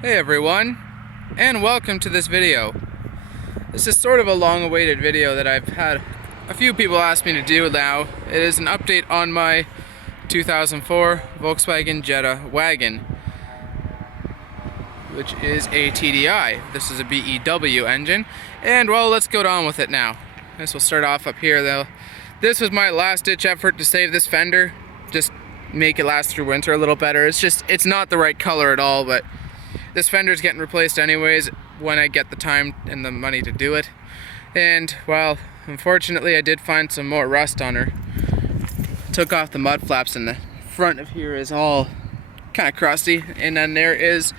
Hey everyone, and welcome to this video. This is sort of a long-awaited video that I've had a few people ask me to do now. It is an update on my 2004 Volkswagen Jetta Wagon, which is a TDI. This is a BEW engine, and well, let's go on with it now. This will start off up here though. This was my last-ditch effort to save this fender, just make it last through winter a little better. It's not the right color at all, but this fender's getting replaced anyways when I get the time and the money to do it. And, well, unfortunately I did find some more rust on her. Took off the mud flaps and the front of here is all kind of crusty. And then there is,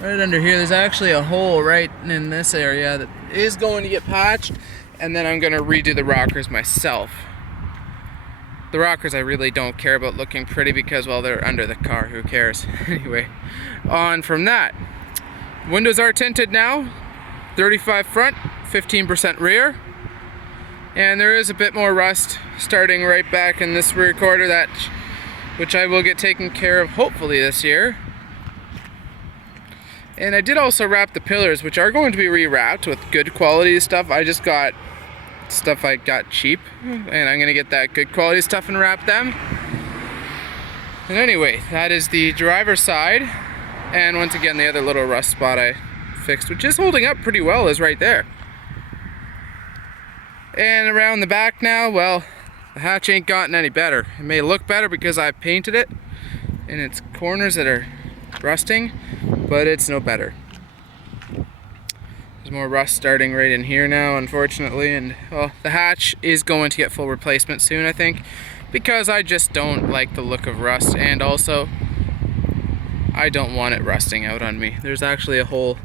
right under here, there's actually a hole right in this area that is going to get patched. And then I'm going to redo the rockers myself. The rockers I really don't care about looking pretty because, well, they're under the car, who cares? Anyway, on from that. Windows are tinted now, 35 front, 15% rear. And there is a bit more rust starting right back in this rear quarter, which I will get taken care of hopefully this year. And I did also wrap the pillars, which are going to be rewrapped with good quality stuff. I just got stuff I got cheap, and I'm gonna get that good quality stuff and wrap them. And anyway, that is the driver's side, and once again the other little rust spot I fixed, which is holding up pretty well, is right there. And around the back now, well, the hatch ain't gotten any better. It may look better because I painted it in its corners that are rusting, but it's no better. There's more rust starting right in here now, unfortunately, and well, the hatch is going to get full replacement soon, I think, because I just don't like the look of rust, and also I don't want it rusting out on me. There's actually a hole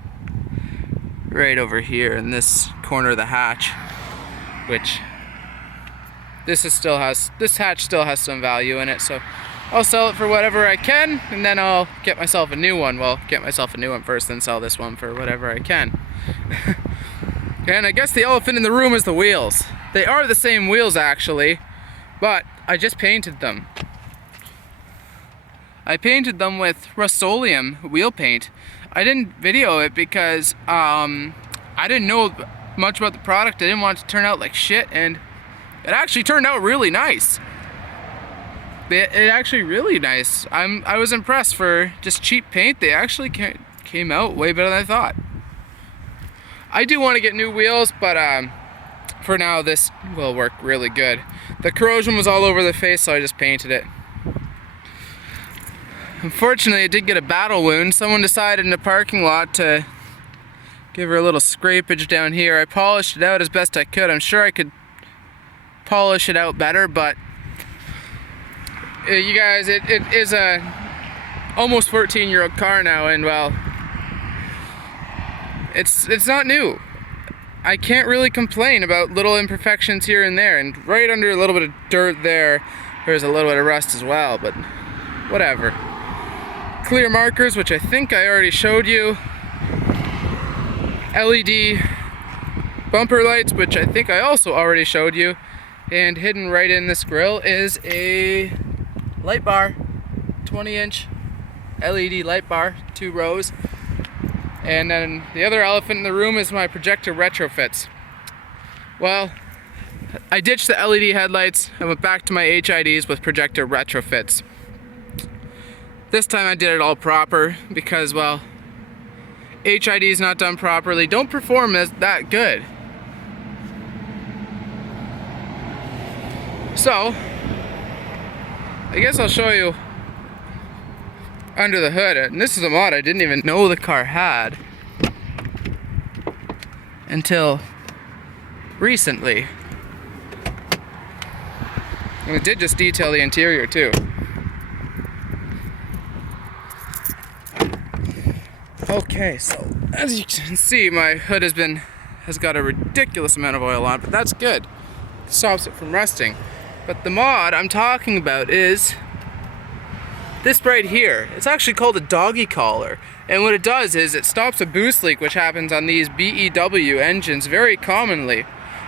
right over here in this corner of the hatch, which this hatch still has some value in it, so I'll sell it for whatever I can, and then I'll get myself a new one. Well, get myself a new one first, then sell this one for whatever I can. And I guess the elephant in the room is the wheels. They are the same wheels actually, but I just painted them. I painted them with Rust-Oleum wheel paint. I didn't video it because I didn't know much about the product. I didn't want it to turn out like shit, and it actually turned out really nice. It actually really nice. I was impressed for just cheap paint. They actually came out way better than I thought. I do want to get new wheels, but for now this will work really good. The corrosion was all over the face, so I just painted it. Unfortunately, it did get a battle wound. Someone decided in the parking lot to give her a little scrapage down here. I polished it out as best I could. I'm sure I could polish it out better, but you guys, it is a almost 14-year-old car now, and well, it's not new. I can't really complain about little imperfections here and there, and right under a little bit of dirt there's a little bit of rust as well, but whatever. Clear markers, which I think I already showed you. LED bumper lights, which I think I also already showed you. And hidden right in this grille is a light bar, 20-inch LED light bar, 2 rows. And then the other elephant in the room is my projector retrofits. Well, I ditched the LED headlights and went back to my HIDs with projector retrofits. This time I did it all proper because, well, HIDs not done properly don't perform as that good. So, I guess I'll show you under the hood, and this is a mod I didn't even know the car had until recently. And it did just detail the interior too. Okay, so as you can see, my hood has got a ridiculous amount of oil on, but that's good. It stops it from rusting. But the mod I'm talking about is this right here. It's actually called a doggy collar. And what it does is it stops a boost leak, which happens on these BEW engines very commonly.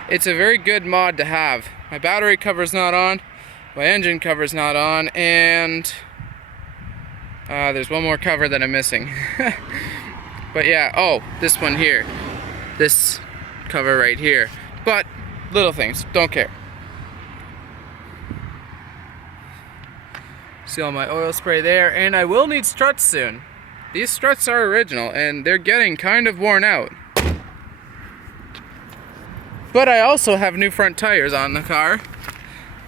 It's a very good mod to have. My battery cover's not on, my engine cover's not on, and There's one more cover that I'm missing. But yeah, oh, this one here. This cover right here. But little things, don't care. See all my oil spray there, and I will need struts soon. These struts are original, and they're getting kind of worn out. But I also have new front tires on the car.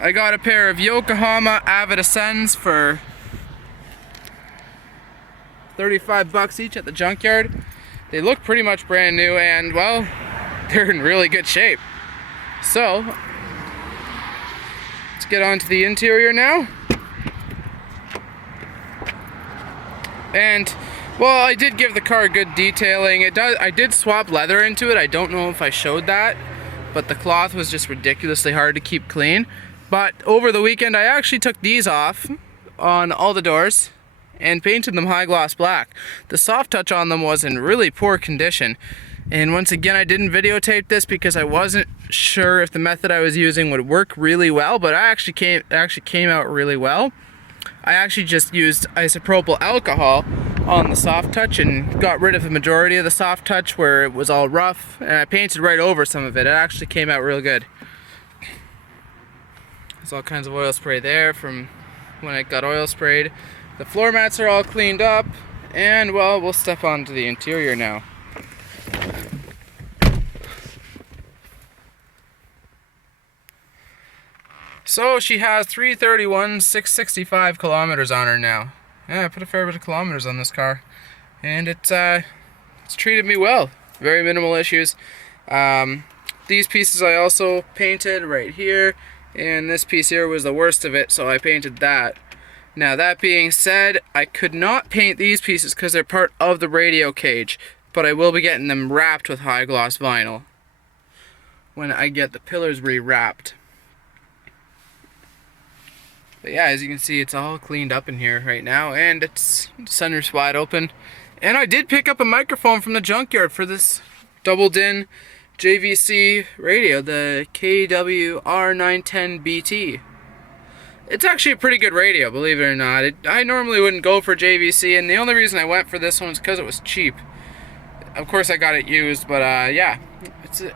I got a pair of Yokohama Avid Ascends for 35 bucks each at the junkyard. They look pretty much brand new, and well, they're in really good shape. So, let's get on to the interior now. And well, I did give the car good detailing. I did swap leather into it. I don't know if I showed that, but the cloth was just ridiculously hard to keep clean. But over the weekend, I actually took these off on all the doors and painted them high gloss black. The soft touch on them was in really poor condition. And once again, I didn't videotape this because I wasn't sure if the method I was using would work really well, but it actually came out really well. I actually just used isopropyl alcohol on the soft touch and got rid of the majority of the soft touch where it was all rough, and I painted right over some of it. It actually came out real good. There's all kinds of oil spray there from when it got oil sprayed. The floor mats are all cleaned up, and well, we'll step onto the interior now. So she has 331,665 kilometers on her now. Yeah, I put a fair bit of kilometers on this car, and it's treated me well. Very minimal issues. These pieces I also painted right here, and this piece here was the worst of it, so I painted that. Now that being said, I could not paint these pieces because they're part of the radio cage, but I will be getting them wrapped with high gloss vinyl when I get the pillars re-wrapped. But yeah, as you can see, it's all cleaned up in here right now, and it's center's wide open. And I did pick up a microphone from the junkyard for this double-din JVC radio, the KWR910BT. It's actually a pretty good radio, believe it or not. I normally wouldn't go for JVC, and the only reason I went for this one is because it was cheap. Of course, I got it used, but yeah,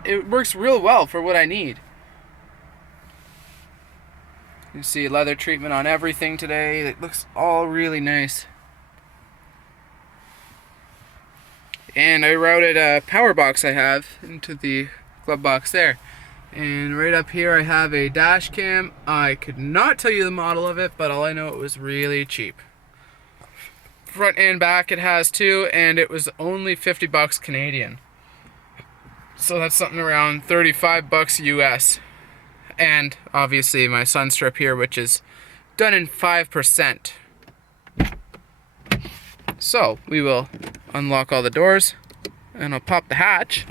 it works real well for what I need. You see leather treatment on everything today. It looks all really nice. And I routed a power box I have into the glove box there. And right up here I have a dash cam. I could not tell you the model of it, but all I know it was really cheap. Front and back it has two, and it was only 50 bucks Canadian. So that's something around 35 bucks US. And obviously my sun strip here, which is done in 5%. So we will unlock all the doors, and I'll pop the hatch,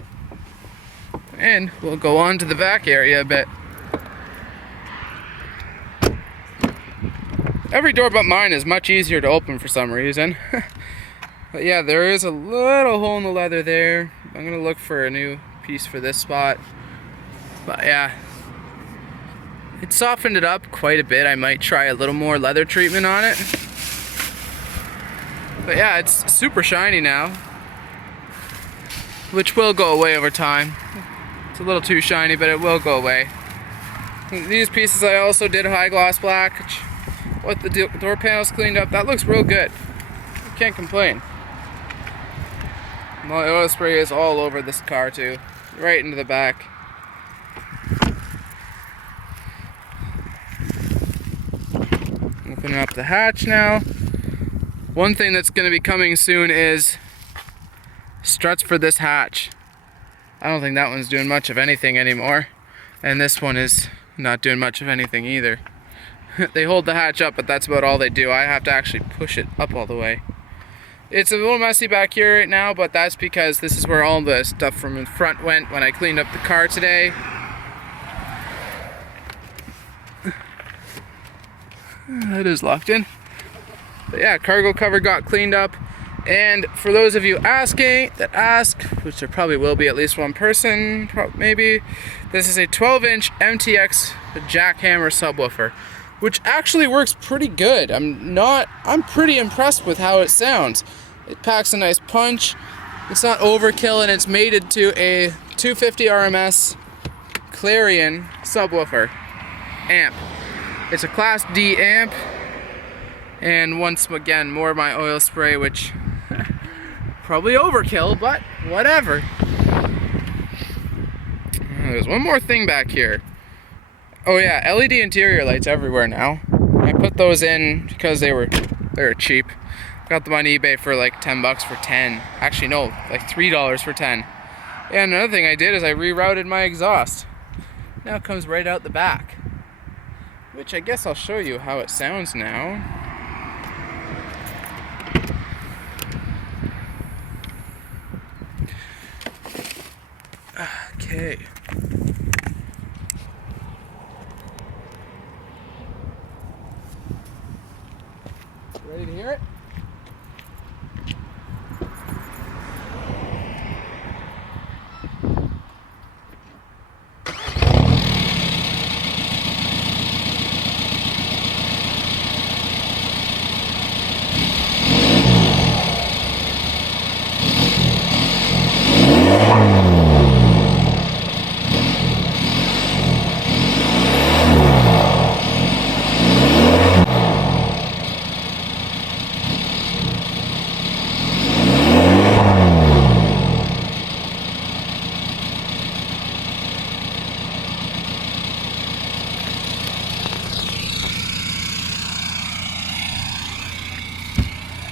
and we'll go on to the back area a bit. Every door but mine is much easier to open for some reason. But yeah, there is a little hole in the leather there. I'm gonna look for a new piece for this spot. But yeah, it softened it up quite a bit. I might try a little more leather treatment on it. But yeah, it's super shiny now, which will go away over time. It's a little too shiny, but it will go away. These pieces I also did high gloss black, which, with the door panels cleaned up, that looks real good. I can't complain. My oil spray is all over this car too, right into the back. Opening up the hatch now. One thing that's going to be coming soon is struts for this hatch. I don't think that one's doing much of anything anymore, and this one is not doing much of anything either. They hold the hatch up, but that's about all they do. I have to actually push it up all the way. It's a little messy back here right now, but that's because this is where all the stuff from in front went when I cleaned up the car today. It is locked in. But yeah, cargo cover got cleaned up. And for those of you asking, which there probably will be at least one person, maybe, this is a 12-inch MTX jackhammer subwoofer. which actually works pretty good. I'm pretty impressed with how it sounds. It packs a nice punch. It's not overkill, and it's mated to a 250 RMS Clarion subwoofer amp. It's a Class D amp, and once again, more of my oil spray, which probably overkill, but whatever. There's one more thing back here. Oh yeah, LED interior lights everywhere now. I put those in because they were cheap. Got them on eBay for like 10 bucks for 10. Actually no, like $3 for 10. And another thing I did is I rerouted my exhaust. Now it comes right out the back. Which I guess I'll show you how it sounds now. Okay. Ready to hear it?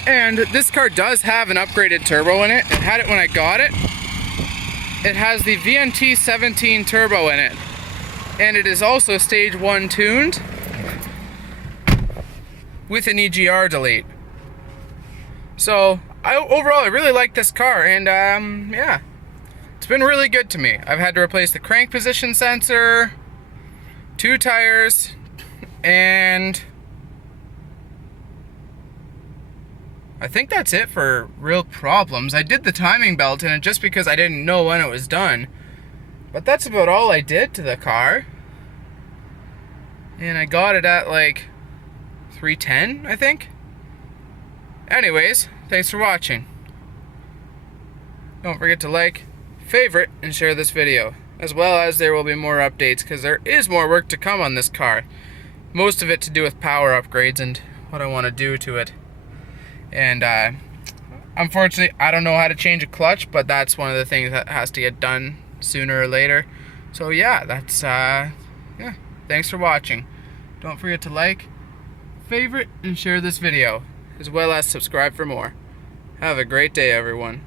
And this car does have an upgraded turbo in it. It had it when I got it. It has the VNT 17 turbo in it. And it is also stage 1 tuned with an EGR delete. So overall I really like this car, and yeah, it's been really good to me. I've had to replace the crank position sensor, 2 tires, and I think that's it for real problems. I did the timing belt in it just because I didn't know when it was done. But that's about all I did to the car. And I got it at like 310, I think. Anyways, thanks for watching. Don't forget to like, favorite, and share this video. As well as there will be more updates, because there is more work to come on this car. Most of it to do with power upgrades and what I want to do to it. And unfortunately, I don't know how to change a clutch, but that's one of the things that has to get done sooner or later. So yeah, that's yeah. Thanks for watching. Don't forget to like, favorite, and share this video, as well as subscribe for more. Have a great day, everyone.